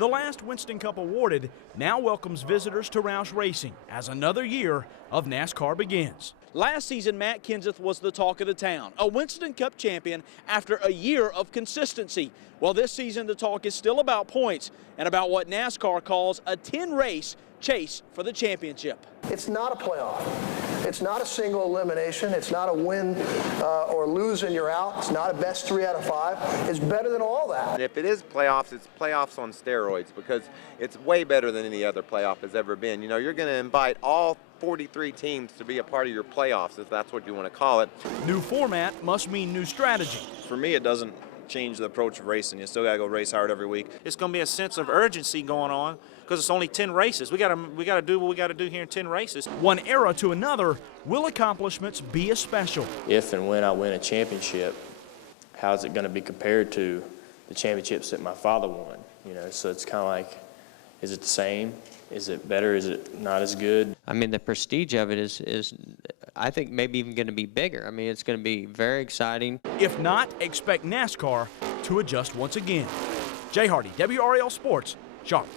The last Winston Cup awarded now welcomes visitors to Roush Racing as another year of NASCAR begins. Last season, Matt Kenseth was the talk of the town, a Winston Cup champion after a year of consistency. Well, this season the talk is still about points and about what NASCAR calls a 10-race chase for the championship. It's not a playoff. It's not a single elimination. It's not a win or lose and you're out. It's not a best 3 out of 5. It's better than all that. If it is playoffs, it's playoffs on steroids because it's way better than any other playoff has ever been. You know, you're going to invite all 43 teams to be a part of your playoffs, if that's what you want to call it. New format must mean new strategy. For me, it doesn't change the approach of racing. You still got to go race hard every week. It's going to be a sense of urgency going on because it's only 10 races. We got to do what we got to do here in 10 races. One era to another, will accomplishments be as special? If and when I win a championship, how's it going to be compared to the championships that my father won? You know, so it's kind of like, is it the same? Is it better? Is it not as good? I mean, the prestige of it is I think maybe even going to be bigger. I mean, it's going to be very exciting. If not, expect NASCAR to adjust once again. Jay Hardy, WRAL Sports, Charlotte.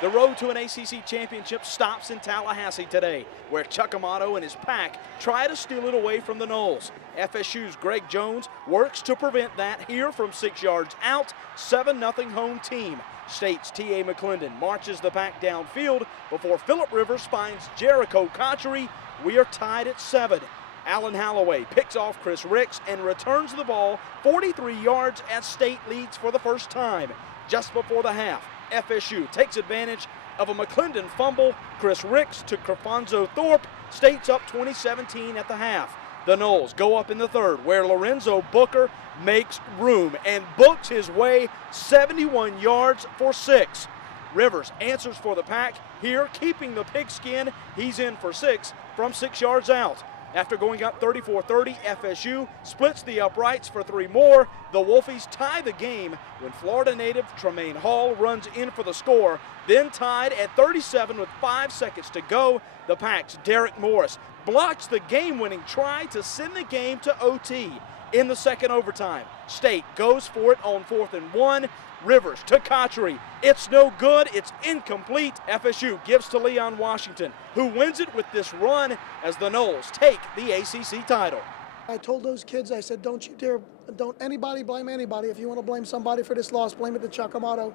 The road to an ACC championship stops in Tallahassee today, where Chuck Amato and his pack try to steal it away from the Noles. FSU's Greg Jones works to prevent that here from 6 yards out, 7-0 home team. State's T.A. McClendon marches the pack downfield before Phillip Rivers finds Jericho Cotchery. We are tied at 7. Alan Holloway picks off Chris Ricks and returns the ball 43 yards as State leads for the first time. Just before the half, FSU takes advantage of a McClendon fumble. Chris Ricks to Crefonzo Thorpe. State's up 20-17 at the half. The Noles go up in the third, where Lorenzo Booker makes room and books his way 71 yards for 6. Rivers answers for the pack here, keeping the pigskin. He's in for 6 from 6 yards out. After going up 34-30, FSU splits the uprights for 3 more. The Wolfies tie the game when Florida native Tremaine Hall runs in for the score. Then tied at 37 with 5 seconds to go. The Pack's Derek Morris blocks the game-winning try to send the game to OT. In the second overtime, State goes for it on 4th and 1. Rivers to Cotchery. It's no good. It's incomplete. FSU gives to Leon Washington, who wins it with this run as the Noles take the ACC title. I told those kids, I said, don't you dare, don't anybody blame anybody. If you want to blame somebody for this loss, blame it to Chuck Amato,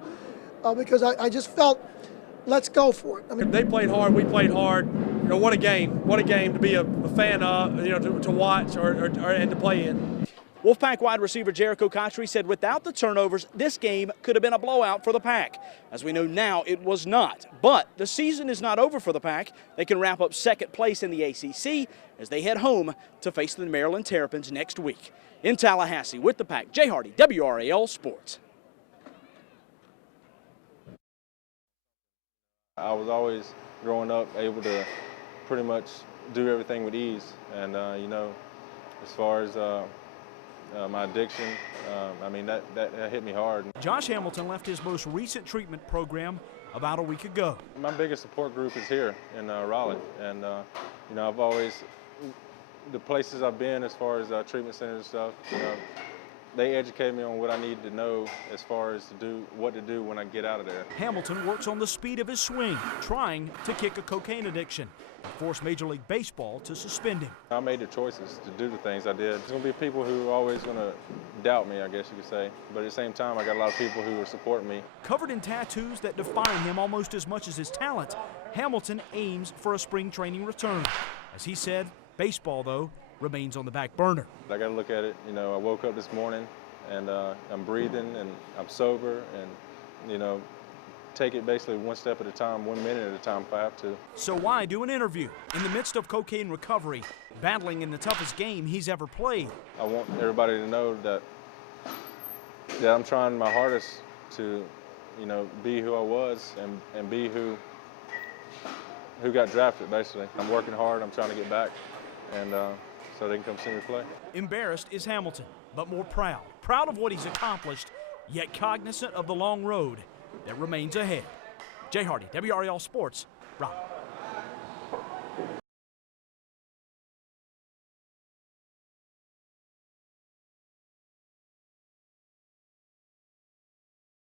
because I just felt, let's go for it. I mean, they played hard, we played hard. You know, what a game to be a fan of, you know, to watch or and to play in. Wolfpack wide receiver Jericho Cotchery said without the turnovers, this game could have been a blowout for the Pack. As we know now, it was not. But the season is not over for the Pack. They can wrap up second place in the ACC as they head home to face the Maryland Terrapins next week. In Tallahassee with the Pack, Jay Hardy, WRAL Sports. I was always, growing up, able to pretty much do everything with ease. And, you know, as far as my addiction, I mean, that hit me hard. Josh Hamilton left his most recent treatment program about a week ago. My biggest support group is here in Raleigh. And, you know, I've always, the places I've been as far as treatment centers and stuff, you know, they educate me on what I need to know as far as what to do when I get out of there. Hamilton works on the speed of his swing, trying to kick a cocaine addiction, and force Major League Baseball to suspend him. I made the choices to do the things I did. There's going to be people who are always going to doubt me, I guess you could say. But at the same time, I got a lot of people who are supporting me. Covered in tattoos that define him almost as much as his talent, Hamilton aims for a spring training return. As he said, baseball, though, remains on the back burner. I got to look at it. You know, I woke up this morning and I'm breathing and I'm sober and, you know, take it basically one step at a time, 1 minute at a time if I have to. So why do an interview in the midst of cocaine recovery, battling in the toughest game he's ever played? I want everybody to know that I'm trying my hardest to, you know, be who I was and be who got drafted, basically. I'm working hard. I'm trying to get back. And so they can come see me play. Embarrassed is Hamilton, but more proud. Proud of what he's accomplished, yet cognizant of the long road that remains ahead. Jay Hardy, WRAL Sports, Raleigh.